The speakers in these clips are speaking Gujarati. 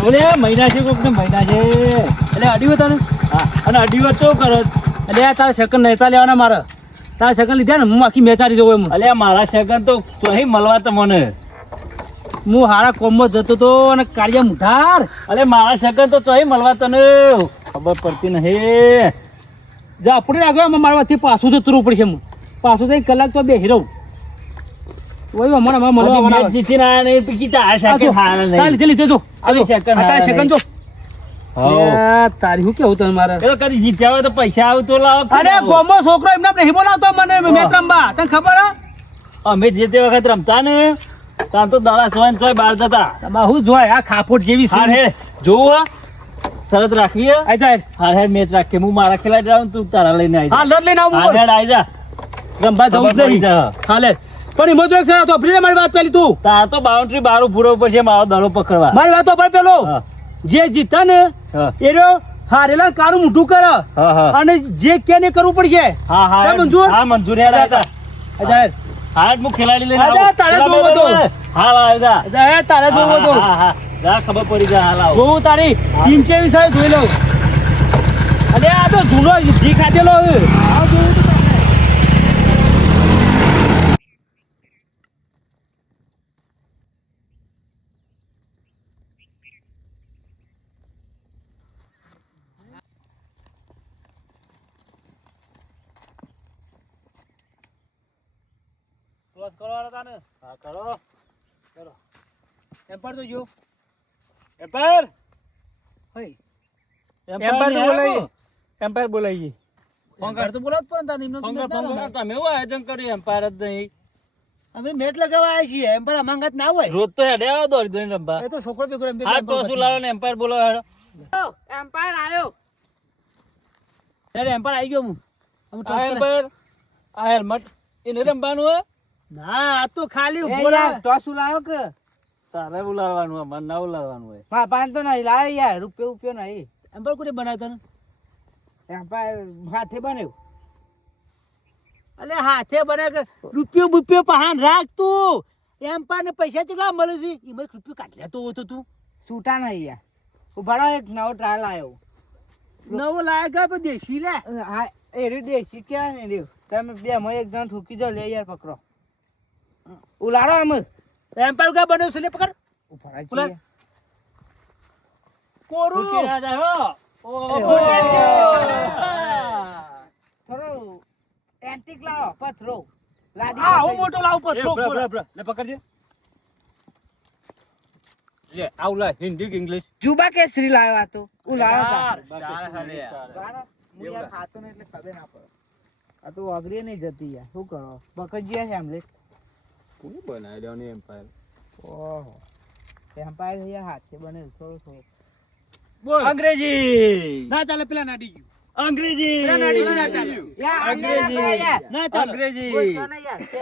ઓલે મહિના છે કોક ને મહિના છે એટલે અડીવો તને હા અને અડીવો તો કરો એટલે તારા સેકન્ડ નહીતા લેવાના મારે તારા સેકન્ડ લીધા ને હું આખી મેચારી દઉં એમ એટલે મારા સેકન્ડ તો ચોહી મળવા તો મને હું હારા કોમમાં જતો તો અને કાર્ય મુઠાર અરે મારા સેકન્ડ તો ચોહી મળવા તને ખબર પડતી નહીં જા આપણે આગળ મારવાથી પાછું જતું પડશે હું પાછું તો કલાક તો બેસી રહું ઓય અમારા મળવા જીતીને આયા નહીં પીકી તા સેકન્ડ હારા નહીં લીધે જો આવી સેકન્ડ આ સેકન્ડ જો તારી હું કેવું તને મારે એ કદી જીત્યા હોય તો પૈસા આવ તો લાવ અરે ગોમો છોકરો એમને નહીં બોલાવતો મને મેચ રમવા તને ખબર હે અમે જે તે વખત રમતા ને તાર તો દાડા સોય સોય બાર જતા બહુ જોય આ ખાપોટ જેવી છે હે જોવો શરત રાખવી આઈ જા હા હે મેચ રાખે હું મારા ખેલાડી રાઉં તું તારા લઈને આઈ હા લડ લઈને આવું હા આઈ જા રમવા જવું નહીં હા લે પણ એમાં તો એક સર તો ફ્રી મારી વાત પેલી તું તાર તો બાઉન્ડ્રી બાર પૂરો પડશે મારો દડો પકડવા મારી વાત પર પેલો જે જીતા ને એનો હારેલા કારું મોઢું કરે અને જે કે ને કરવું પડશે હા હા મંજૂર હા મંજૂર યાર આજા હાડ મુ ખેલાડી લઈને આવ તારે જોવો તો હા આજા આજા તારે જોવો તો હા હા જા ખબર પડી જા હાલ આવ જોવું તારી ટીમ કેવી છે જોઈ લઉં અરે આ તો ધૂળો જી ખાધેલો આવ જોવું તો ક્લોઝ કરવાના તાને હા કરો કરો એમ્પાયર તો જો એમ્પાયર હઈ એમ્પાયર તો બોલાઈ એમ્પાયર બોલાઈ ફોન કર તો બોલાવ પણ તાને એમનો ફોન તમે એવું આયોજન કર્યું એમ્પાયર જ નહીં અમે મેચ લગાવવા આવ્યા છીએ એમ્પાયર અમાંગત ના હોય રોજ તો હેડે આવો દોડી દોડી રમવા એ તો છોકરો બેગો એમ હા તો શું લાવો ને એમ્પાયર બોલાવો હેડો એમ્પાયર આવ્યો હેડે એમ્પાયર આવી ગયો હું એમ્પાયર આ હેલ્મેટ એને રમવાનું હે ના આ તો ખાલી ઉભો યાર ટોસ ઉલાડો કે તારે ઉલાડવાનું મને ના ઉલાડવાનું હોય હા પાન તો નહીં લાવે યાર રૂપિયો નહીં એમ્પાયર કોને બનાવ્યો તને એમ્પાયર હાથે બનાવ્યો અલે હાથે બનાવ કે રૂપિયો પહાન રાખ તું એમ્પાયર ને પૈસા કેટલા મળે છે એમાં રૂપિયો કાઢ લેતો હતો તું છૂટા નહીં યાર ઉભાડો એક નવો ટ્રાયલ આવ્યો નવો લાયા કે આપણે દેશી લે હા એ દેશી ક્યાં ને લ્યો તમે બે માં એક જણ ઠોકી દો લે યાર પકડો ઉલાડો આમ એમ્પાયર કા બન્યો છે લે પકડ ઉલાડ કોરુ રાજા હો ઓ થોરો એન્ટિક લાવો પથરો લાડી આ હું મોટો લાવ પથરો લે પકડજે લે આઉલા હિન્દી કે ઇંગ્લિશ જુબા કેસરી લાવ્યો તો ઉલાડો યાર મુયા ખાતો ને એટલે ખબર ના પડે આ તો અગરી નહીં જતી યાર શું કરો પકડજે છે આમલે કોને બનાવી દેવાની એમ્પાયર ઓહો એમ્પાયર યાર હાથે બને થોડો બોલ અંગ્રેજી ના ચાલે પેલા નાડી ગયું અંગ્રેજી પેલા નાડી ગયું ના ચાલે યાર અંગ્રેજી ના ચાલે અંગ્રેજી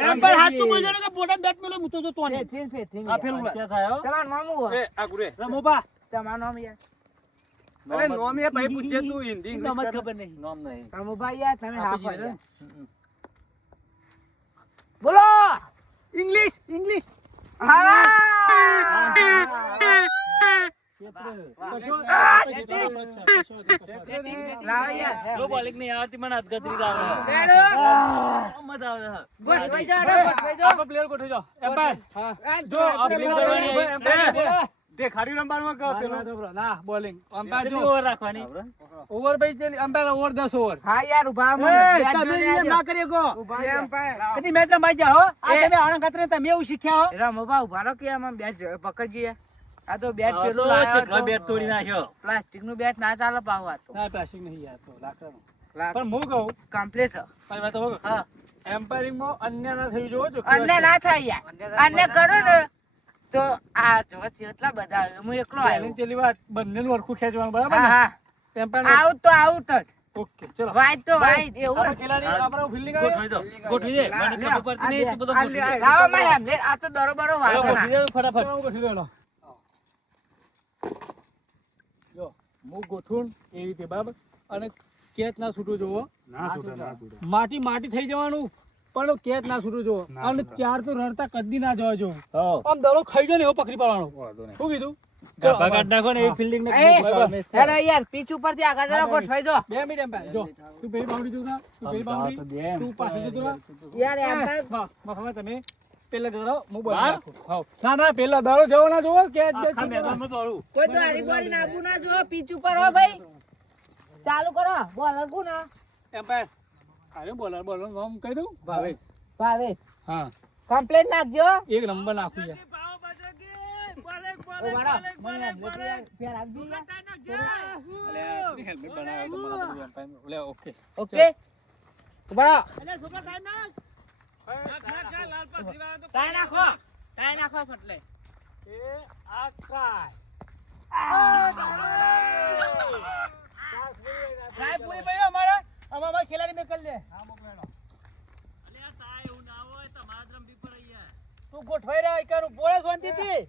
એમ્પાયર હાથ તો બોલજો કે બોડા બેટ મેલો મુતો તો તોને આ ફેર ઉલા થાયો તમાર નામ હું એ આ ગુરે રમોબા તમાર નામ યાર અરે નોમ એ ભાઈ પૂછે તું હિન્દી ઇંગ્લિશ નોમ ખબર નહીં નોમ નહીં રમોબા યાર તમે હાફ આયા બોલો ઇંગ્લિશ હા લાવ યાર લો બોલિંગ નહીં આવતી મને અદગતરી આવે મજા આવે ગોઠવાઈ જા રે ગોઠવાઈ જા પ્લેયર ગોઠવાઈ જા એમ્પાયર જો અપીલ કરવાની એમ્પાયર દેખાડી રમવાનું કે પેલો ના બોલિંગ એમ્પાયર જો ઓવર રાખવાની ઓવર ભાઈ છે એમ્પાયર ઓવર 10 ઓવર હા યાર ઉભા તમે એમ ના કરીએ કો એમ્પાયર કદી મેચ રમાઈ જા હો આ તમે આનંદ ખાતર તમે એવું શીખ્યા હો રમ ઉભા ઉભા રો કે આમ બેટ પકડજી આ તો બેટ પેલું લાયો બેટ તોડી નાખ્યો પ્લાસ્ટિક નું બેટ ના ચાલે પાવ આ તો ના પ્લાસ્ટિક નહીં યાર તો લાકડાનું પણ હું કહું કમ્પ્લીટ ભાઈ વાત હો હા એમ્પાયરિંગ માં અન્ય ના થઈ જો અન્ય ના થાય યાર અન્ય કરો ને તો આ જો એટલા બધા હું એકલો આવ્યો પેલી વાત બંનેનું વરખું ખેંચવાનું બરાબર હા હા એમ્પાયર આઉટ તો આઉટ જ ઓકે ચલો વાઈટ તો વાઈટ એવું ખેલાડી આપણો ફિલ્ડિંગ ગોઠવી દે મને ખબર પડતી નહીં એટલું બધું ગોઠવી દે આવો મેમ આ તો બરોબર વાત ગોઠવી દે ફટાફટ ગોઠવી દે લો જો મુ ગોઠું એ રીતે બરાબર અને કેચ ના છૂટો જોવો ના છૂટે માટી થઈ જવાનું પણ કેચ ના છૂટો જોવો અને ચાર તો રણતા કદી ના જવા જો આમ દડો ખાઈ જાય ને એવો પકડી પાડવાનો શું કીધું ગાભા કાઢ નાખો ને એ ફિલ્ડિંગ ને હેડો યાર પીચ ઉપરથી આગળ જરા ગોઠવાઈ દો 2 મિનિટ એમ ભાઈ જો તું પેલી બાઉન્ડ્રી જો ના તું પેલી બાઉન્ડ્રી તું પાછી જો ના યાર એમ હવે તમે પેલા જરો હું બોલ નાખું હા ના ના પેલા દારો જવો ના જોવો કે મેદાનમાં દોડું કોઈ તો હારી બોલી નાબુ ના જો પીચ ઉપર હો ભાઈ ચાલુ કરો બોલર કોણ એમ ભાઈ અરે બોલર નામ કહી દઉં ભાવેશ ભાવેશ હા કમ્પ્લેટ નાખજો એક નંબર નાખું યાર ઓ વાળા મને પેર આપજો હેલ્મેટ બનાવ્યો તો મને એમ ભાઈ લે ઓકે ઓકે બરા ટાઈ નાખો ફટલે એ આ ટ્રાય ટ્રાય પૂરી ભાઈ અમારા ખેલાડી મે કર લે હા મોકલેલો અલ્યા તા એવું ના હોય તમારા જ રમવી પડે યાર તું ગોઠવાઈ રહ્યા એકનું બોલે શાંતિથી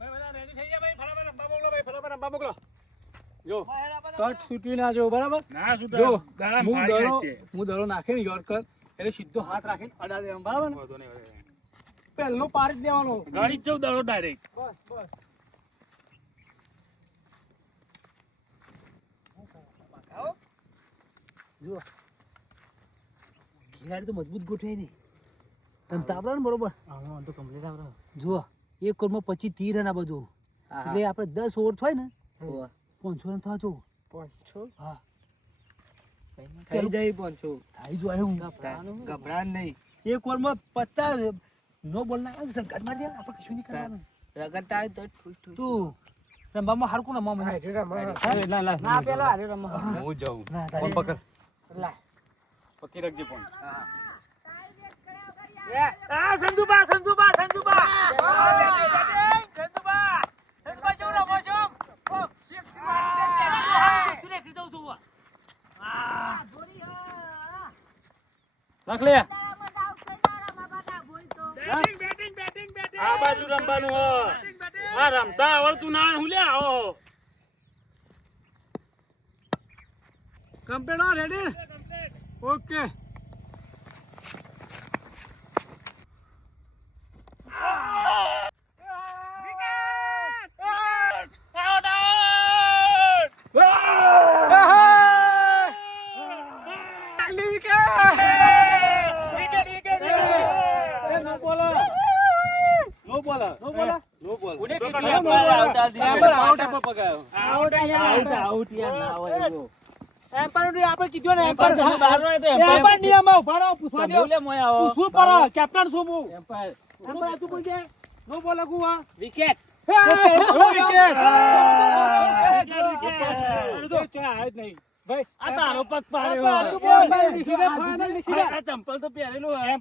ભાઈ બધા રેડી થઈ ગયા ભાઈ ફટાફટ રંબા મોકલો ભાઈ ફટાફટ રંબા મોકલો જો કટ સૂટવી ના જો બરાબર ના શું જો દાડા હું દરો નાખે ને યોર્કર એટલે સીધો હાથ રાખીને અડા દેવાનો બરાબર ને પહેલો પાર જ દેવાનો ગાડી જ દડો ડાયરેક્ટ બસ બસ જો ખેલાડી તો મજબૂત ગોઠવાય નહીં તમે તાપરા ને બરોબર હા તો કમ્પ્લીટ આવરો જો એક ઓવરમાં 25-30 રન આ બધું એટલે આપણે 10 ઓવર થાય ને 500 રન થવા જો 500 હા થઈ જાય 500 થાય જો હું ગભરાન નહીં એક ઓવરમાં 50 નો બોલ ના સંકાત મારી દે આપણે કશું નહીં કરવાનું રગડતા હોય તો ઠુસ તું રમવામાં હારકું ને મામા ના પેલો હારે રમ હું જાઉં ફોન પકડ લા પકડી રાખજે ફોન આ સંજુબા જો રમો છો ઓ સિક્સ મારી તું રેખી દઉં તું રાખ લે બેટિંગ આ બાજુ રમવાનું હો આ રમતા આવડતું ના હું લે આવો કમ્પ્લીટ રેડી ઓકે આપણે કીધું ને નિયમ પૂછવા દો પૂછવું પડે કેપ્ટન છું હું તું બોલજે નો બોલ ગુવા વિકેટ આ તારો પગ પાડ્યો આ ચંપલ તો પહેરેલું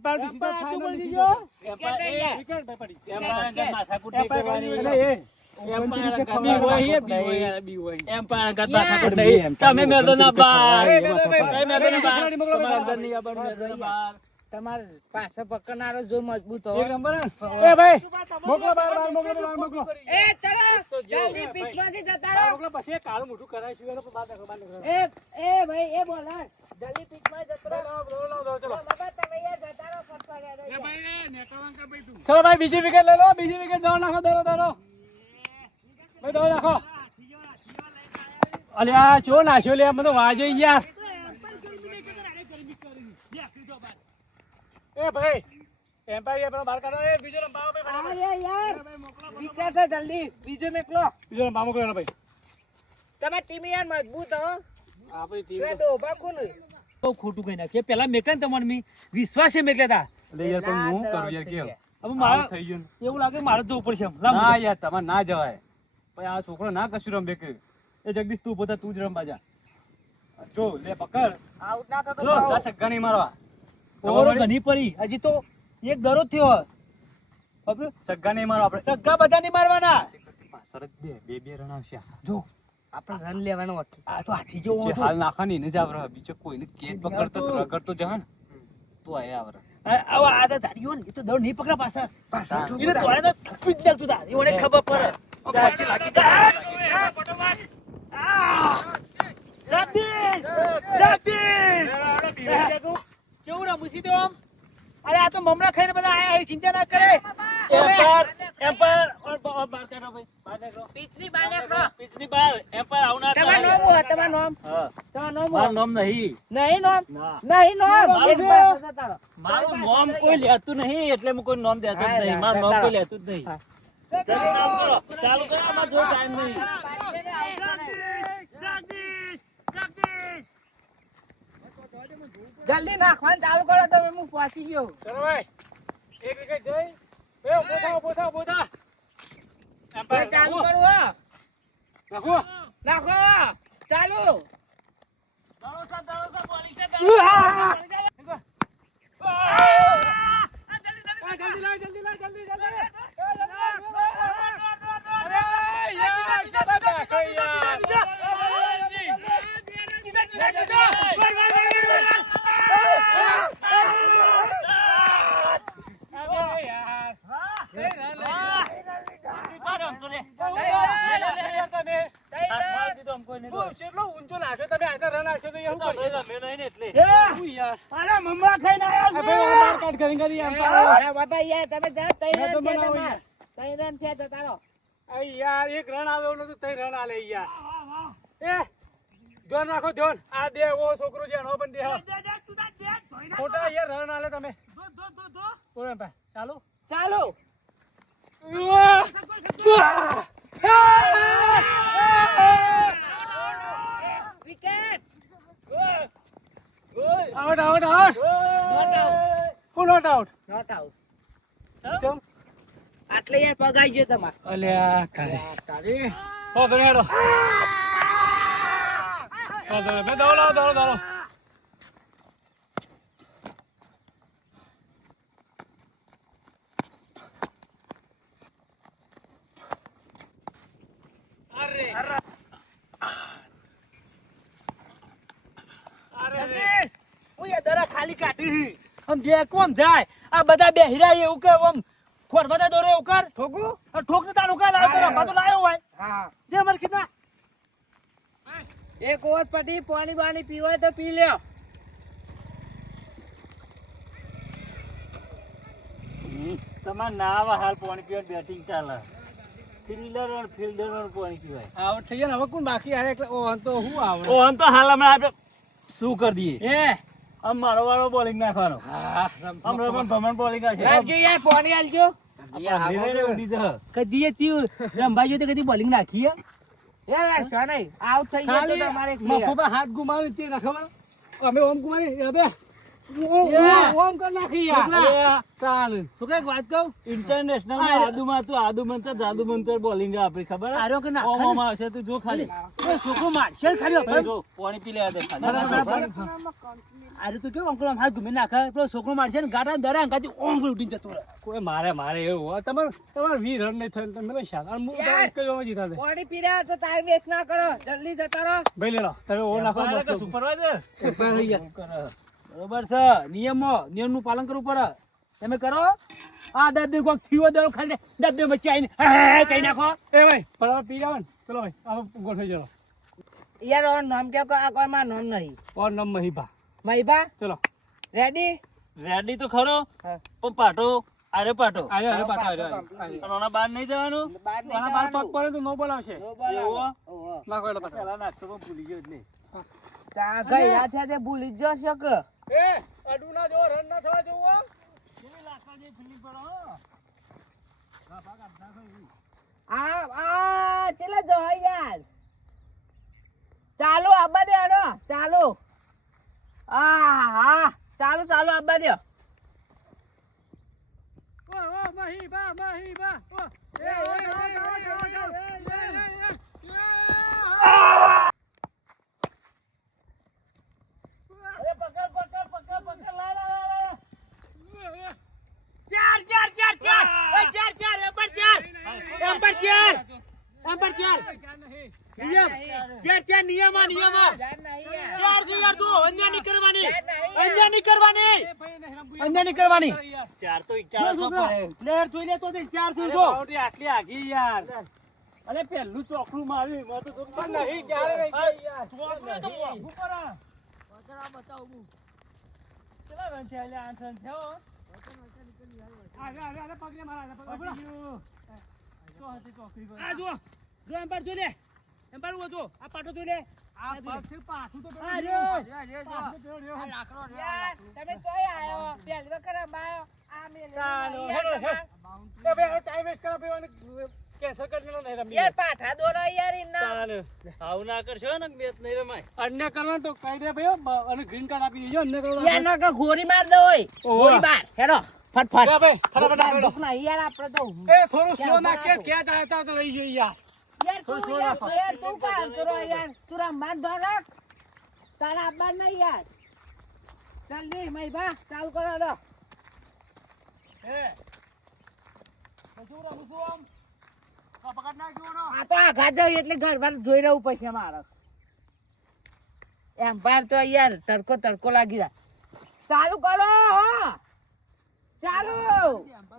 માથાકૂટ નહીં કરવાની તમે મેદાન બહાર તમારે પાસે પકડનારો જો મજબૂત હોય એક નંબર એ ભાઈ મોકલો બાર મોકલો એ ચલો જલ્દી પીછમાંથી જતા રહો મોકલો પછી કાળું મોઢું કરાઈશું એનો બહાર નીકળો એ ભાઈ એ બોલર જલ્દી પીછમાં જતો રહો ચલો બાબા તમે યાર જતા રહો ફટફટ એ ભાઈ નેકાવાં કા ભાઈ તું ચલો ભાઈ બીજી વિકેટ લઈ લો બીજી વિકેટ દો નાખો દરો ભાઈ દો નાખો અલ્યા ચો નાખ્યો લે મને વાજો યાર એ ભાઈ એમ્પાયર પેલો બહાર કાઢો એ બીજો રંબાવો ભાઈ હા યાર વિકેટ છે જલ્દી બીજો મેકલો બીજો રંબાવો મોકલો ભાઈ તમારી ટીમ યાર મજબૂત હો આપણી ટીમ એ ડોબા કોણ તો ખોટું કઈ નાખે પેલા મેકન તમને મી વિશ્વાસે મેકલેતા એટલે યાર પણ હું કરું યાર કે હવે મારા થઈ ગયું એવું લાગે મારે જવું પડશે ના યાર તમારે ના જવાય ભાઈ આ છોકરો ના કશું રમે કે એ જગદીશ તું પોતા તું જ રમ બાજા જો લે પકડ આઉટ ના થતો જો 10 સગ્ગા નહીં મારવા ઓવરો ઘણી પડી હજી તો એક દરો થયો ખબર સગ્ગા નહીં મારવા આપણે સગ્ગા બધા નહીં મારવાના પાછળ જ બે બે રન આવશે જો આપણે રન લેવાનો હતો આ તો હાથી જો હાલ નાખવાની ને જ આવરે બીજો કોઈને કેચ પકડતો રગડતો જહન તો આયા આવરે આવા આ તો દાડીઓ ને તો દરો નહીં પકડા પાછા એને તોડે તો થકવી જ લાગતું તા એને ખબર પડે પાછી લાગી કેવું રમુસી તો આમ અરે આ તો મમરા ખાઈને બધા આયા ચિંતા ના કરે એમ્પાયર ઓર બાર કાઢો ભાઈ, બાર નીકળો. પીચની બાર નીકળો. પીચની બાર એમ્પાયર આવું ના તમારું થાય. નામ હું? તમારું નામ? હા. તમારું નામ મારું હું? નામ નહીં. નહીં નામ? ના. નહીં નામ? એક બાર જતા રહો. મારું નામ કોઈ લેતું નહીં એટલે હું કોઈ નામ દેતો જ નહીં. મારું નામ કોઈ લેતું જ નહીં. જલ્દી કામ કરો, ચાલુ કરો, અમારે જો ટાઈમ નહીં. જલ્દી નાખવાનું ચાલુ કરો તમે, હું પહોંચી ગયો. ચલો ભાઈ એક વિકેટ જઈ એ ઉભો થા હવે એમ્પાયર ચાલુ કરો હો. નાખો નાખો ચાલુ. દડો સર, બોલિંગ છે, દડો સર. જલ્દી લાવ જલ્દી ઊંચો નાખ્યો તમે આટલા રન આવશે તો એવું કરશે મમ્મા ખાઈને આયા કાઢ કરી અરે બાબા યાર તમે જા તઈ મેં તો રન છે બનાવું તમાર. તઈ રન છે તો તારો. યાર એક રન આવે એવું નતું તઈ રન આલે યાર એ ધ્યાન રાખો ધ્યાન આ દે ઓ છોકરો છે એનો પણ દે ખોટા યાર રન આલે તમે બોલો એમ ચાલુ ચાલુ. Wicket. Out out out not out. ફૂલ નોટ આઉટ નોટ આઉટ. ચમ આટલે યાર પગાઈ ગયો તમાર. અલ્યા તારી હો બનેડો હો દો બે દો લો ખાલી કાઢી આમ જે કોમ જાય આ બધા બેહીરા એવું કે આમ ખોર બધા દોરે એવું કર ઠોકું ઠોક ને તારું કા લાવ્યો તો રમવા તો લાવ્યો હોય હા. દે મને કીધા એક ઓવર પડી, પાણી બાણી પીવાય તો પી લ્યો. તમારે ના આવે હાલ પાણી પીવા બેટિંગ ચાલે. ફિલ્ડર પાણી પીવાય. આઉટ થઈ ગયા ને હવે કોણ બાકી આવે એટલે ઓ તો હું આવે ઓ આમ તો હાલ હમણાં આપણે શું કરી દઈએ? એ આમ મારો વાળો બોલિંગ નાખવાનો. હા આમ રમણ ભમણ બોલિંગ રાખજો યાર, પાણી આલજો. કદી તી રંભાઈ તો કદી બોલિંગ નાખી યાર લાગશો નહીં. આઉટ થઈ ગયો તો તમારે એક player. મફો હાથ ગુમાવી તે નાખવા અમે ઓમ ગુમાવી અબે ઓમ કર નાખી યાર ચાલ શું કઈક વાત કહું ઇન્ટરનેશનલ આદુમાં તું આદુ મંતર જાદુ મંતર બોલિંગ આપણી ખબર હે? આરો કે ના ઓમ ઓમ આવશે તું જો ખાલી. છોકરો મારશે ખાલી ભાઈ જો પાણી પી લેવા દે ખાલી. આરે તો કેવું અંકલ આમ હાથ ઘૂમી નાખે પેલો છોકરો મારશે ને ગાડા દરા અંકાથી ઓમ પર ઉડીને જતો રહે કોઈ મારે એવું હોય તમારે 20 રન નહીં થાય તમે શાન હું યાર. કયો જીતા દે પાણી પી રહ્યા તો ટાઈમ વેસ્ટ ના કરો, જલ્દી જતા રહો. ભાઈ લે લો તમે ઓ નાખો બાર કે સુપરવાઇઝર? બરોબર છે નિયમનું પાલન કરવું પડે તમે કરો આ ડબ્બે કોક થયો દરો ખાલી ડબ્બે મચાઈને કઈ નાખો એ ભાઈ બરાબર પી જાવ ને ચલો ભાઈ આ ગોઠવી ચલો યાર ઓર નામ કે આ કોઈ માં નામ નહીં. ઓર નમ મહીબા મહીબા ચલો રેડી? રેડી તો ખરો હા. પણ પાટો અરે પાટો આરે પાછા આરે અને ઓના બહાર નહીં જવાનું. બાર નહીં આના બાર પગ જવાનું. પડે તો નો બોલાવશે નો બોલાવો. એવું? ઓહો. નાખો એટલે પાછા પેલા નાખતો પણ ભૂલી ગયો એટલે. ત્યાં ગયડા છે તે ભૂલી જ જશો કે. એ અડુ ના જો રન ના થવા જોવો આ ચેલા જો યાર. ચાલો આબા દે આનો ચાલો. હા ચાલો આબા દે. મહીબા અરે પકડ લા લા. ચાર તો વિચારો તો પડે. આટલી આગી યાર અરે પેલું ચોકડું માર્યું એમાં તો થોડું નહીં ક્યારે નહીં યાર ચોકડું તો મોંઘું પડે. કેટલા રન છે? એટલે 8 રન છે હો. પગલે મારા આ જો જો એમ્પાયર જોઈ લે એમ્પાયર ઉભો જો આ પાટો જોઈ લે આ પાછું તો આ રહ્યો યાર તમે તોય આયો પહેલી વખત રમાયો આ મેલે ચાલો હેડો એ બે ટાઈમ વેસ્ટ કરા પેવાને કેન્સલ કરી દેલો નહીં રમી યાર પાઠા દોરો યાર ઇન્ના ચાલો આવું ના કરશો ને મેચ નહીં રમાય. અન્ય કરવાનું તો કહી દે ભાઈ અને ગ્રીન કાર્ડ આપી દેજો અન્ય કરવાનું યાર ના કે ગોળી માર દો ઓય ગોળી માર હેડો ફટફટ ભાઈ ફટાફટ નાખો દુખ ના યાર આપણે તો એ થોડું સ્લો નાખે ક્યાં જાય તો રહી ગઈ યાર યાર તું યાર તું કામ કરો યાર તું રમવા દો રાખ તારા આબાર નહીં યાર ચાલ ની મઈ બા ચાલ કરો લો એ કશું રમું આમ આ પકડ નાખ્યો નો આ તો આઘાત જાય એટલે ઘર જોઈ રહું પછી મારે એમ્પાયર તો યાર તડકો લાગી જાય ચાલુ કરો હો ચાલુ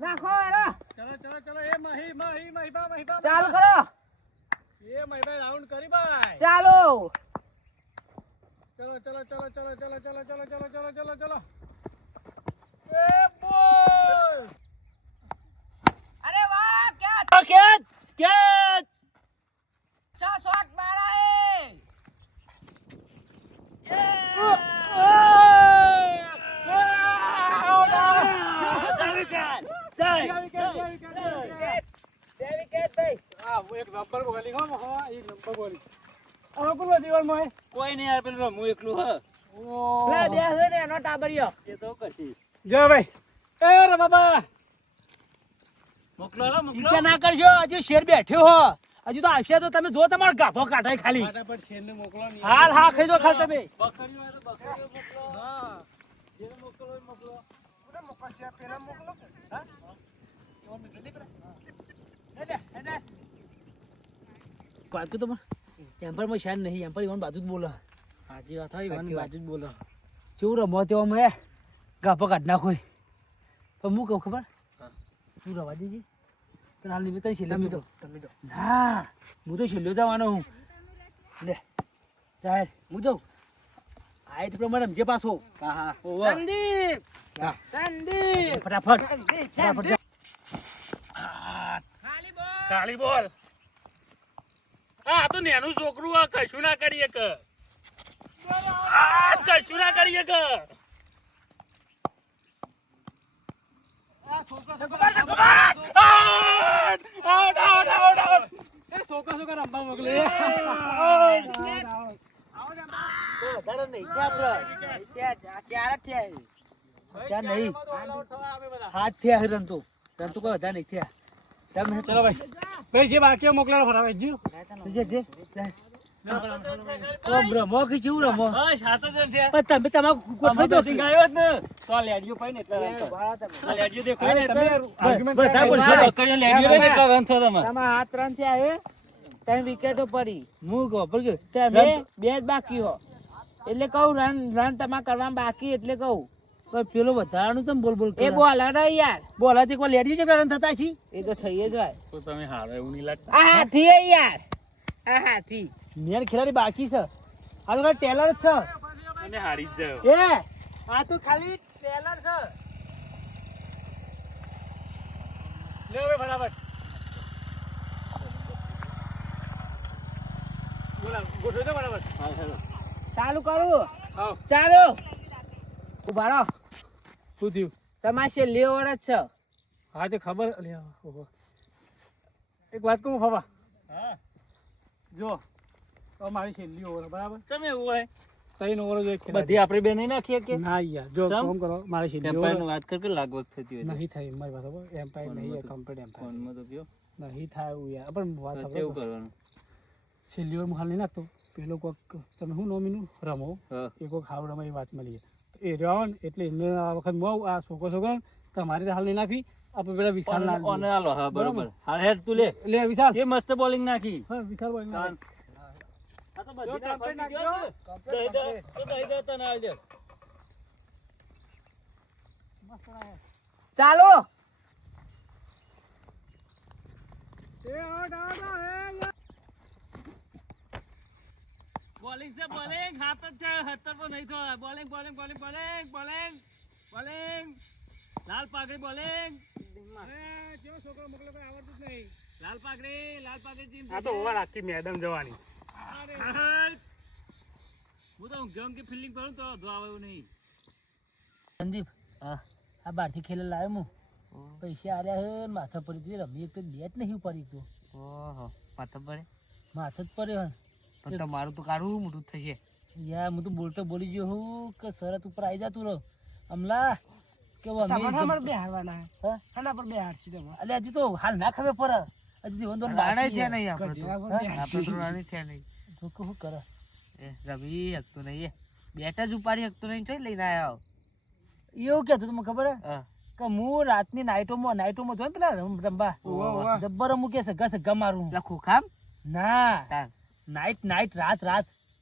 રાખો હેડો ચલો એ મહી બા ચાલુ કરો એ મહી ભાઈ રાઉન્ડ કરી ભાઈ ચાલો ચલો એ બોલ અરે વાહ ક્યાં કેચ કેચ શોટ મારા બે વિકેટ ભાઈ આ એક નંબર બોલી હો એક નંબર બોલી આ કોણ દીવાલ માં કોઈ નહીં યાર પેલું રમવું એકલું હ ઓ લે બે હે ને એનો ટાબરિયો એ તો કરશી. જો ભાઈ એ રે બાબા મોકલો લો મોકલો. ચિંતા ના કરજો હજુ શેર બેઠ્યો હો હજુ તો આવશે તો તમે જો તમારો ગાભો કાઢાય ખાલી ફટાફટ શેરને મોકલો ને હાલ હા ખાઈ દો ખાલી તમે બકરીઓ હોય તો બકરીઓ મોકલો. હા જેને મોકલો હોય મોકલો. કોને મોકલો શેર પેલા મોકલો હા એવો મિત્ર નીકળે હેડે વાત તો એમ્પર માં શાન નહીં એમ્પર ઈવન બાજુ જ બોલે હાજી વાત હોય સાચી વાત. બાજુ જ બોલો કેવું રમો તેવો મેં ગાભો કાઢ નાખો પણ હું કહું ખબર તું રવા દેજે તને હાલ નિમિત્ત છેલ્લે તમે તો ના હું તો છેલ્લો જવાનો હું લે જાહેર હું જાઉં આ એટલે પ્રમાણે રમજે પાછો હા હા સંદીપ હા. સંદીપ ફટાફટ સંદીપ ફટાફટ જા. ખાલી બોલ. આ તો નેનું છોકરું આ કશું ના કરીએ કે આ કશું ના કરીએ કે આ છોકરા રમવા મોકલે વધારે નહીં ત્યાં ચાર જ થયા ત્યાં નહીં હાથ થયા હે રમતો રમતો કોઈ વધારે નહીં થયા તમે ચલો ભાઈ જે બાકી મોકલેલો ફટાફટ જીવ જે જે રમો કે જેવું રમો બસ હાથ જ નથી. પણ તમે તમારું ગોઠવી દો કે. આવ્યો જ ને તો આ લેડિયો પાઈ ને એટલે રન થયો. આ લેડિયો દેખાય ને તમે એટલે આર્ગ્યુમેન્ટ બધા કરો. બોલ. બકરીઓ લેડિયો રહે ને એટલે રન થયો તમારે. તમારા હાથ રન થયા હે ત્રણ વિકેટો પડી હું કહું પર કે તમે બે જ બાકી હો એટલે કહું રન તમારે કરવા બાકી એટલે કહું પણ પેલો વધારાનું તમે બોલ બોલ એ બોલર હે યાર બોલાથી કોઈ લેડી જ રન થતા છે એ તો થઈ જ હોય તો તમે હારો એવું નહીં લાગતું. આ હાથી હે યાર આ હાથી મેન ખેલાડી બાકી છે આ તો ટેલર જ અને હારી જ જાવ. છે એ આ તો ખાલી ટેલર છે લે હવે ફટાફટ બોલા ગોઠવી દો ફટાફટ ચાલુ કરું આવ ચાલો ઉભા રહો શું થયું તમારે છેલ્લી ઓવર જ છે હા તે ખબર અલે ઓહો એક વાત કહું ખબર હા જો તો મારી છેલ્લી ઓવર બરાબર ચમ એવું હોય ત્રણ ઓવર જો એક બધી આપણે બે નહીં નાખીએ કે ના યાર જો ચમ? ફોન કરો મારી છેલ્લી એમ્પાયર ઓવર નું વાત કર કે લાગવગ થતી હોય નહીં થાય મારી વાત ખબર એમ્પાયર નહીં કમ્પ્લીટ એમ્પાયર ફોનમાં તો કયો નહીં થાય એવું યાર પણ વાત તો ખબર કેવું કરવાનું છેલ્લી ઓવર હાલ નહીં નાખતો પેલો કોક તમે શું નોમીનું રમો હા એ કોક હાવ રમે એ વાત મળી તો એ રહ્યો ને એટલે એને આ વખત મો આ છોકરો તમારી તો હાલ નહીં નાખી આપણે પેલા વિશાલ ના ઓને આલો હા બરોબર હા હેડ તું લે લે વિશાલ જે મસ્ત બોલિંગ નાખી હા વિશાલ બોલ ચાલ. આ તો બધી જો નાખવાની complete જો ને. દઈ દે તો દઈ દે તને આલ દે. ચાલો બોલિંગ છે બોલિંગ હાથ જ છે હતર તો નહીં થયો બોલિંગ બોલિંગ બોલિંગ બોલિંગ બોલિંગ બોલિંગ લાલ પાઘડી બોલિંગ છોકરો મોકલો કોઈ આવડતું જ નહીં લાલ પાકડી ટીમ આ તો ઓવર આખી મેદાન જવાની હું તો ગેમ કે ફિલ્ડિંગ કરું તો ધોવા આવ્યું નહીં સંદીપ આ બહારથી ખેલે લાવ્યો હું પૈસા આર્યા હે માથા પડી ગઈ રમી એક બેટ નહીં પડી તો ઓહો માથા પડે માથા જ પડ્યો હે પણ તમારું તો કાઢવું મોટું થશે યાર હું તો બોલતો બોલી ગયો હું કે શરત ઉપર આવી જાતું રહો અમલા કે અમે બે હારવાના હે ખાના પર બે હારસી તમે અલે હજી તો હાલ ના ખબર પડે હજી જીવન તો રાણા છે નહીં આપણે તો રાણી છે નહીં તો શું કરે એ રવિ હકતો નહીં બેટ જ ઉપાડી હકતો નહીં જોઈ લઈને આવ્યો એવું કહેતો તમને ખબર હે હા કે હું રાતની નાઈટોમાં જોઈ પેલા રંબા જબ્બર હું કે સગા મારું લખું ખામ ના તાર નાઈટ રાત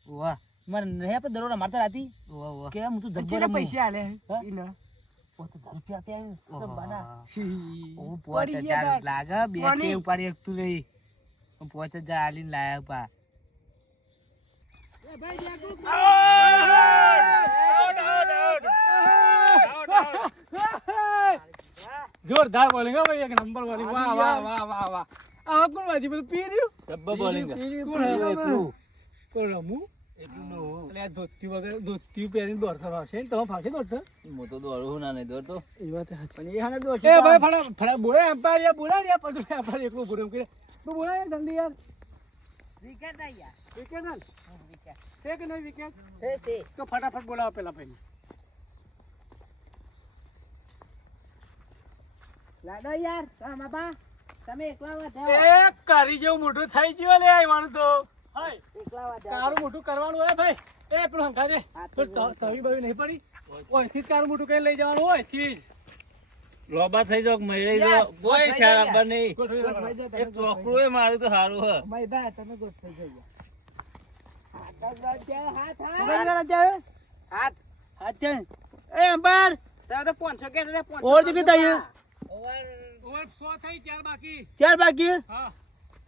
વાહ મને નહીં આપણે દરોડા મારતા રાતી વાહ કે હું તું જબ્બર પૈસા આલે ઈને ઓ તો 10 રૂપિયા આપ્યા રંબાના ઓ 5000 લાગે બેટ ઉપાડી હકતું નહીં 5000 આલીને લાયા પા જોરદાર બોલિંગ હો ભાઈ એક નંબર બોલિંગ વાહ વાહ વાહ વાહ વાહ આ કોણ વાજી બધું પી રહ્યું ડબ્બા બોલિંગ કોણ રમું એટલે આ ધોતી વગર ધોતી પહેરીને દોડતો હશે ને તમે ફાવશે દોડતો હું તો દોડું ના નહીં દોડતો એ વાત સાચી એ હાને દોડ એ ભાઈ ફડા બોલે એમ્પાયર યાર બોલા યાર પણ તું એમ્પાયર એકલું બોલે કે તું બોલા યાર જલ્દી યાર વિકેટ આઈ યાર વિકેટ ના છે કે નહીં વિકેટ છે તો ફટાફટ બોલાવો પેલા ભાઈ લાડો યાર બાપા તમે એકલા વાત એ કરી જેવું મોટું થઈ ગયું લે આવવાનું તો એકલા વાત કારું મોટું કરવાનું હોય ભાઈ એ પેલું હંખા દે તવી બવી નહીં પડી ઓયથી જ કારું મોટું કઈ લઈ જવાનું હોય થી જ લોબા થઈ જાવ મળી જાવ કોઈ ખ્યાલ આપવા નહીં એક ચોકડું એ મારું તો સારું હ ભાઈ બા તમે ગોઠ થઈ જજો હાથ હાથ છે એ એમ્પાયર તમે તો 500 કે 500 ઓર કેટલી થઈ ઓવર 100 થઈ 4 બાકી ચાર બાકી હા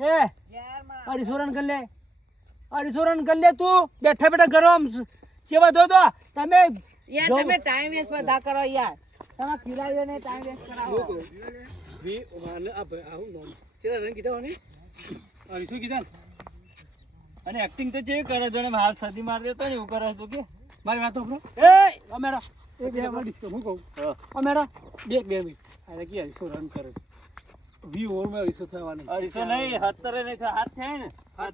એ યાર માં 250 રન કરી લે 250 રન કરી લે તું બેઠા બેઠા ઘરો આમ સેવા દો તો તમે યાર તમે ટાઈમ વેસ્ટ બધા કરો યાર તમે ખિલાડીઓને ટાઈમ વેસ્ટ કરાવો વી ઓવરને આ આવું નો ચેલા રન કીધા હોની અરે શું કીધા અને એક્ટિંગ તો જે કરે જોને હાલ સદી માર દેતો ને એવું કરે છે કે મારી વાત સાંભળો એ અમેરા એ બે માં ડિસ્કો હું કહું અમેરા બે મિનિટ અરે કે 250 રન કરે 20 ઓવર માં 250 થવાની અઢીસો નહીં 70 નહીં થાય હાથ થાય ને 70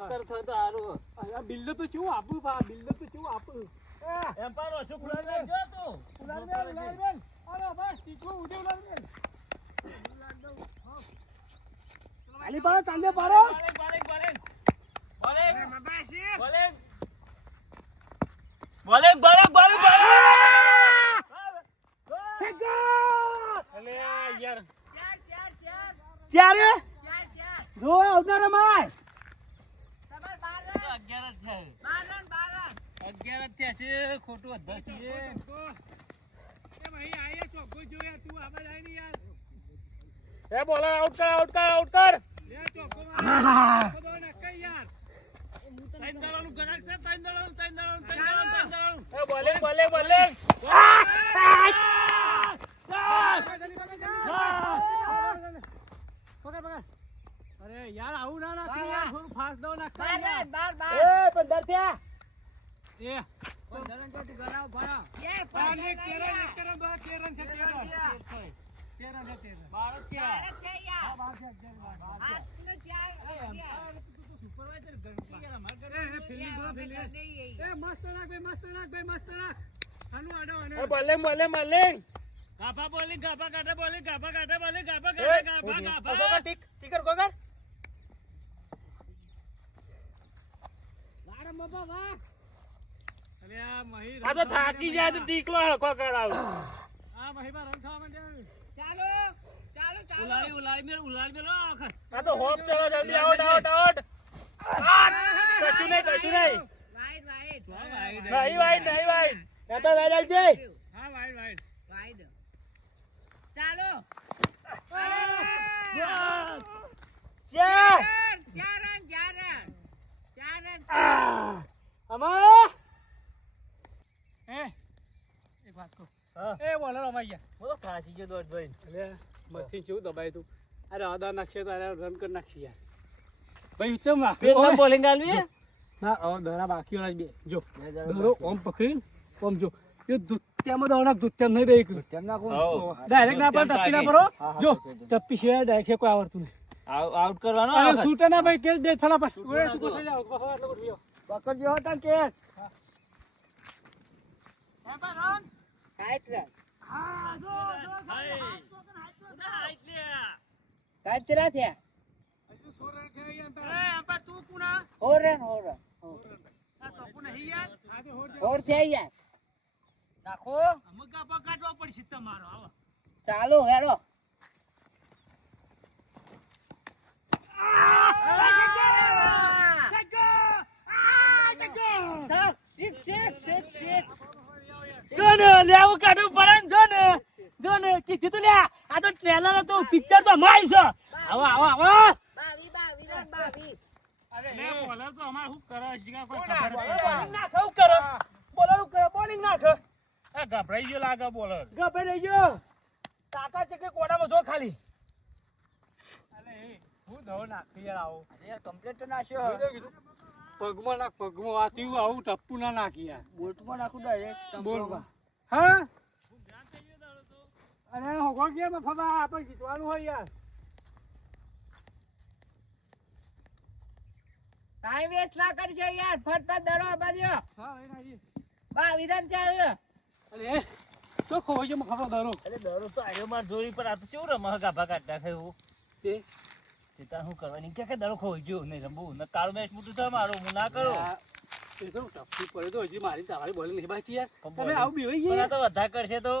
થાય તો સારું આ બિલ્ડ તો કેવું આપું બિલ્ડ તો કેવું આપું એમ્પાયર ઓછું ખુલાવી જો તું ઉલાડવેલ અરે બસ ટીકો ઉડે ઉલાડવેલ આલી પાડો ચાંદે પાડો અલે યાર ચારે જો આવતા રમાય 11 જ થશે ખોટું અધર છે એ ભાઈ આયા ચોકો જોયા તું આવા જાય ને યાર એ બોલર આઉટ કર લે ચોકો માં દો નકઈ યાર ત્રણ દળાનું ગણાક છે ત્રણ દળાનું એ બોલિંગ પકડ અરે યાર આવું ના નાખ યાર થોડું ફાસ્ટ દો નાખ એ 15 થયા એ 15 રન જતી ગણાવ ભરા યાર પાને 13 રન 13 રન છે 13 12 છે યાર સુપરવાઇઝર ગણતી યાર અમાર કરે એ ફિલ્ડિંગ એ મસ્ત નાખ ભાઈ મસ્ત નાખ આનું આડો એ બોલિંગ ગાભા બોલિંગ ગાભા કાઢે બોલિંગ ગાભા કાઢે બોલિંગ ગાભા ટીકર ગોગર વાડમ બાપા વાહ અરે આ મહી આ તો થાકી જાય તો ટીકલો હળકો કરાવ આ મહી માં રન થવા માંડ્યા ઉલાડી મેલો આખા આ તો હોપ ચલો જલ્દી આઉટ કશું નહીં વાઈડ નહીં એ તો વાયરલ છે હા વાઈડ ચાલો ચાર 4 રન અમા એક વાત કહું હા. એ બોલર અમાઈ ગયા હું તો થાકી ગયો દોડ ભાઈ એટલે મથી ચેવું દબાય તું અરે આદા નાખશે તો રન કરી નાખશે યાર ભાઈ ચમ પેલા બોલિંગ આલવી ના હવે દરા બાકી વાળા બે જો દરો ઓમ પકડીને ઓમ જો એ દુત્યામાં દોડા દુત્યામ નહીં દે ડાયરેક્ટ ના પર ટપ્પી ના પરો જો ટપ્પી છે ડાયરેક્ટ છે કોઈ આવડતું નહીં આઉટ કરવાનો અરે શૂટર ના ભાઈ કેસ દે ફટાફટ ઓરે શું થઈ જાવ બહો એટલે ગોઠવ્યો પકડજો હતા કેસ હે બા રન કાઈટ રન હા જો કાઈટ ચલા થયા હજુ 16 રન છે યાર એ અંપા તું કુના હોર રન આ ચોપુ નહીં યાર આદે હોર હોર થયા યાર નાખો મગા પકાટવા પડશે તમારો આવો ચાલો હેડો લેવું કાઢું પડે જો ને કીધું તું લ્યા આ તો ટ્રેલર હતું પિક્ચર તો મારી છે આવો આવો આવો બાવી રન બાવી અરે લે બોલર તો અમાર શું કરે છે કોઈ ખબર બોલિંગ નાખો હું કરો બોલર કરો બોલિંગ નાખો આ ગભરાઈ ગયો લાગે બોલર ગભે રહી ગયો તાકાત છે કે કોડામાં જો ખાલી અલે હું દો નાખી યાર આવો યાર કમ્પ્લીટ તો નાખ્યો પગમાં નાખ પગમાં વાત્યું આવું ટપ્પુ ના નાખી યાર બોટમાં નાખું ડાયરેક્ટ બોલમાં હા અરે હોગો ગયા મફા આપણે જીતવાનું હોય યાર ટાઈમ વેસ્ટ ના કરજો યાર ફટફટ દડો બાજ્યો હા એ નાજી બાવી રન ચાલ્યો અરે તો ખોઈ જો મફા દરો અરે દરો તો આયો માર જોડી પર આ તો કેવું રમહ ગાભા કાઢતા છે હું તે તે હું કરવાની કે દરો ખોઈ ગયો નહીં રમવું ને કાળ મેચ મોટું થાય મારું હું ના કરું એ તો ટપ્પુ પડે તો હજી મારી તાવાળી બોલિંગ નહીં બાકી યાર પણ તમે આવું બીવાઈ પણ આ ગયા તો વધારે કરશે તો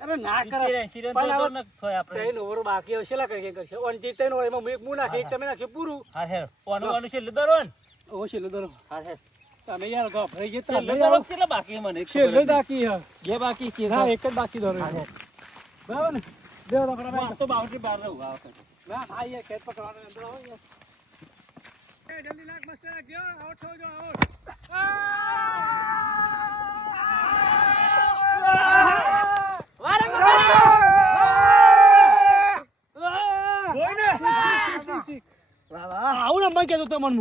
અરે ના કરે 80 રન તો ન થાય આપણે ત્રણ ઓવર બાકી હશે લા કરી કરશે ઓન જે ત્રણ ઓવર એમાં હું નાખે એક તમે નાખશે પૂરું હા હે ઓનું છે દરો ને ઓ છેલ્લો દરો હા હે તમે યાર ગભરાઈ ગયા છેલ્લો તમે દરો યાર કેટલા બાકી મને છેલ્લો બાકી હે જે બાકી છે હા એક જ બાકી દરો બરાબર ને દેવ દો હું તો બાઉન્ડ્રી બહાર રહું આ વખતે ના હા યાર ખેત પકડવાનો અંદર હોય યાર એ જલ્દી નાખ મસ્ત નાખજો આઉટ થો જો આવું રમવા કેતો તો મન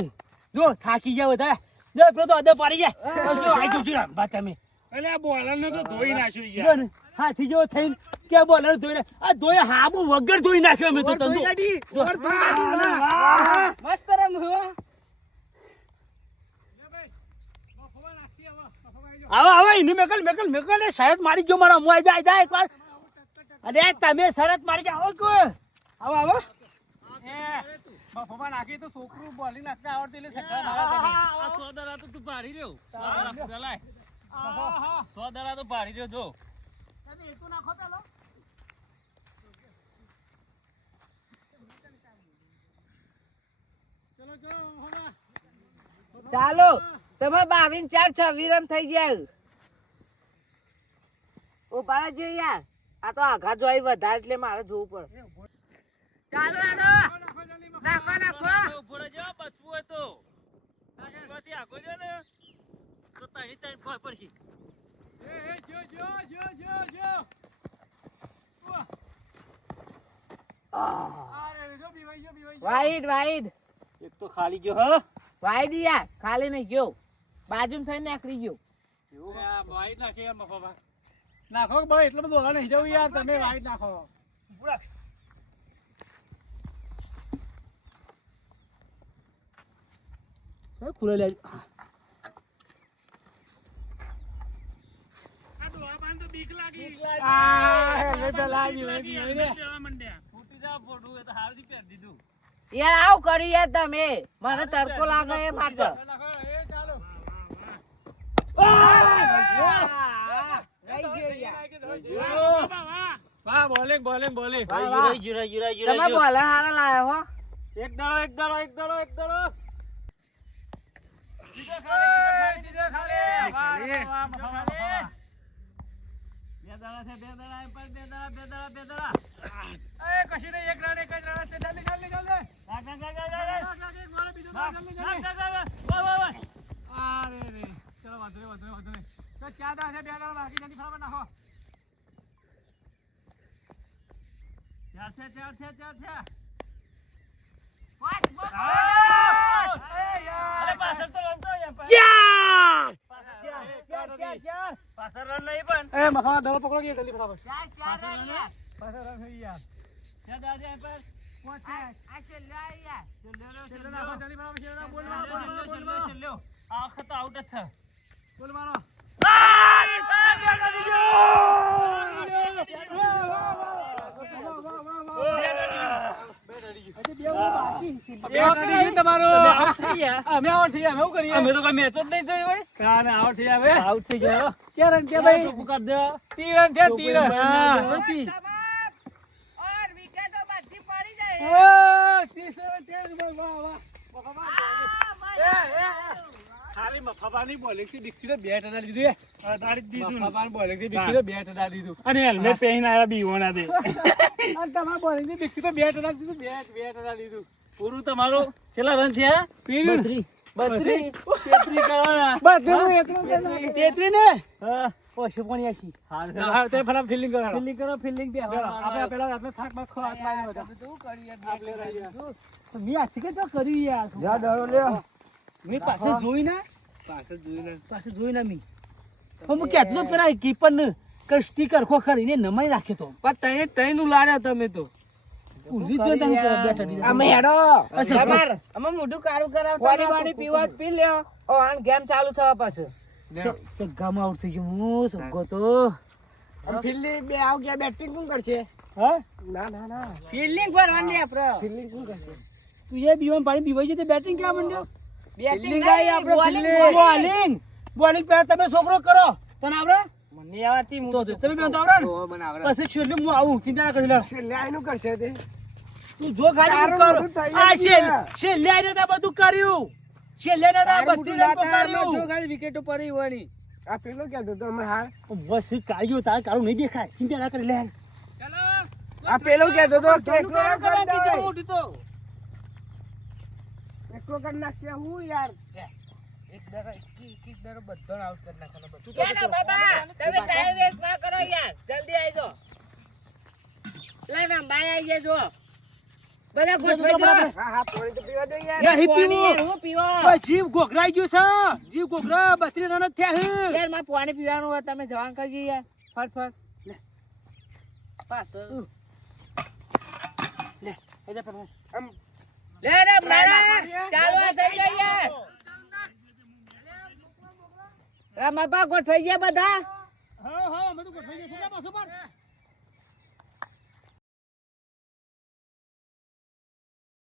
જો થાકી ગયા બધા જો પેલો તો અદે પાડી જાય જો આઈ જો રમવા તમે એટલે આ બોલર ને તો ધોઈ નાખ્યું જો યાર ને હાથી જેવો થઈને કે બોલર ધોઈ આ ધોઈ હાબુ વગર ધોઈ નાખ્યો મેં તો તંદુ મસ્ત રમ્યો આવો આવો ઇની મેકલ ને શરત મારી ગયો મારા મુઆ જાય એકવાર અરે તમે શરત મારી જાઓ કો આવો આવો બફવા નાખી તો છોકરું બોલિંગ નાખતા આવડતી એટલે સક્કા મારા આ 100 દરા તો તું પાડી રહ્યો 100 દરા પૂરા લાય 100 દરા તો પાડી રહ્યો જો તમે એ તો નાખો પેલો ચાલો તમે 22 4 26 રન થઈ ગયા ઓ પાડા જો યાર આ તો આઘા જોઈ વધારે એટલે મારે જોવું પડે ચાલો હેડો નાખો ઉપર જો બચવું હોય તો પછી આગો જો ને તો તણી ફોય પડશે વાઈડ એક તો ખાલી ગયો હા વાઈડ યાર ખાલી નહીં ગયો બાજુમાં થઈને નીકળી ગયો વાઈટ નાખે યાર મફા નાખો ભાઈ એટલો બધો ઓલા નહીં જવું યાર તમે વાઈટ નાખો ખુલે લે યાર આવું કરી યાર તમે મને તડકો લાગે એ માટે વાહ બોલિંગ બોલિંગ બોલિંગ તમે બોલે હારા લાયા હો એક દડો કશી નહીં એક રન એક જ રન છે જલ્દી જલ્દી જલ્દી અરે રે ચલો વાંધો નહીં તો 4 દા છે 2 દા બાકી જલ્દી ફટાફટ નાખો 4 થયા અરે પાછળ તો રમતો યાર પાછળ રન નહીં પણ એ મખાના દડો પકડો કે જલ્દી ફટાફટ ચાર યાર પાછા રન થઈ યાર ક્યાં દાજે પર આ છેલ્લે આવી યાર છેલ્લે નાખો જલ્દી ફટાફટ છેલ્લે બોલ છેલ્લો આ વખત આઉટ જ છે બોલ મારો અમે તો કઈ મેચ જ નહીં જોઈ હોય આઉટ થઈ ગયા ચાર રન કે ભાઈ ચૂપ કર દે 3 રન છે 3 રન ઓર વિકેટો બધી પડી જાય ખાલી મફાબાની બોલિંગ થી દીક્ષિતે બેટ અડા લીધું અડાડી દીધું મફાબાની બોલિંગ થી દીક્ષિતે બેટ અડા લીધું અને હેલ્મેટ પહેરીને આવ્યા બીવોના દે અને તમારા બોલિંગ થી દીક્ષિતે બેટ અડા લીધું બેટ અડા લીધું પૂરું તમારું કેટલા રન થયા 32 કરવાના 33 ને હા પછી પણ આખી હાલ હા તે ફલા ફિલ્ડિંગ કરો ફિલ્ડિંગ કરો ફિલ્ડિંગ બે આપણે પેલા આપણે થાક બાક ખો હાથ મારી બધા શું કરી આપણે રહી ગયા મેં આથી કે જો કર્યું યાર જા દડો લે મેં પાસે જોઈ ના પાસે જોઈને પાસે જોઈ ના મેં પણ હું કહેતો પેલા કીપર ને કે સ્ટીકર ખો કરીને નમાઈ રાખે તો પણ તને નું લાડ્યા તમે તો ઉલવી જો તમે બેઠા દીધા અમે હેડો અચ્છા, તમાર અમે મોઢું કારું કરાવ પાણી પીવા જ પી લ્યો ઓ આન ગેમ ચાલુ થવા પાછું તો ગામ આઉટ થઈ ગયો હું સગો તો ફિલ્ડિંગ બે આવ ગયા બેટિંગ કોણ કરશે હા ના ફિલ્ડિંગ કરવાની આપણે ફિલ્ડિંગ કોણ કરશે તું એ બીવાન પાણી પીવાઈ જતી બેટિંગ ક્યાં મંડ્યો બેટિંગ ગાય આપણે બોલિંગ પહેલા તમે છોકરો કરો તને આવડે મને આવતી તો તમે બેન તો આવડે ને મને આવડે પછી છેલ્લે હું આવું ચિંતા ના કરી લે છેલ્લે આઈનું કરશે તે તું જો ખાલી કર આ છેલ્લે આઈને તે બધું કર્યું છેલ્લે ને તે બધી રન પકડ્યું ખાલી વિકેટો પડી હોવાની આ પેલો કહેતો તો અમે હાર બસ કાઢ્યો તાર કાળું નહીં દેખાય ચિંતા ના કરી લે આ પેલો કહેતો તો એકલો કરી નાખ્યા હું યાર એક દરો બધો આઉટ કરી નાખવાનો બધું કેના બાબા તમે ટાઈમ વેસ્ટ ના કરો યાર જલ્દી આવી જાઓ લે ના બાય આવી જજો બધા ગોઠવાઈ જાઓ હા પાણી તો પીવા દે યાર યા, હી પીવું. હું પીવો ઓય જીવ ગોખરાઈ ગયું છે જીવ ગોખરા 32 રન જ થયા છે યાર મારે પાણી પીવાનું હોય તમે જવાન કરજો યાર ફટ પાછળ લે એજા પર લે રે મારા ચાલો થઈ ગયો યાર રામાબા ગોઠવાઈ ગયા બધા હા હા મેં તો ગોઠવાઈ જશે પાછો પર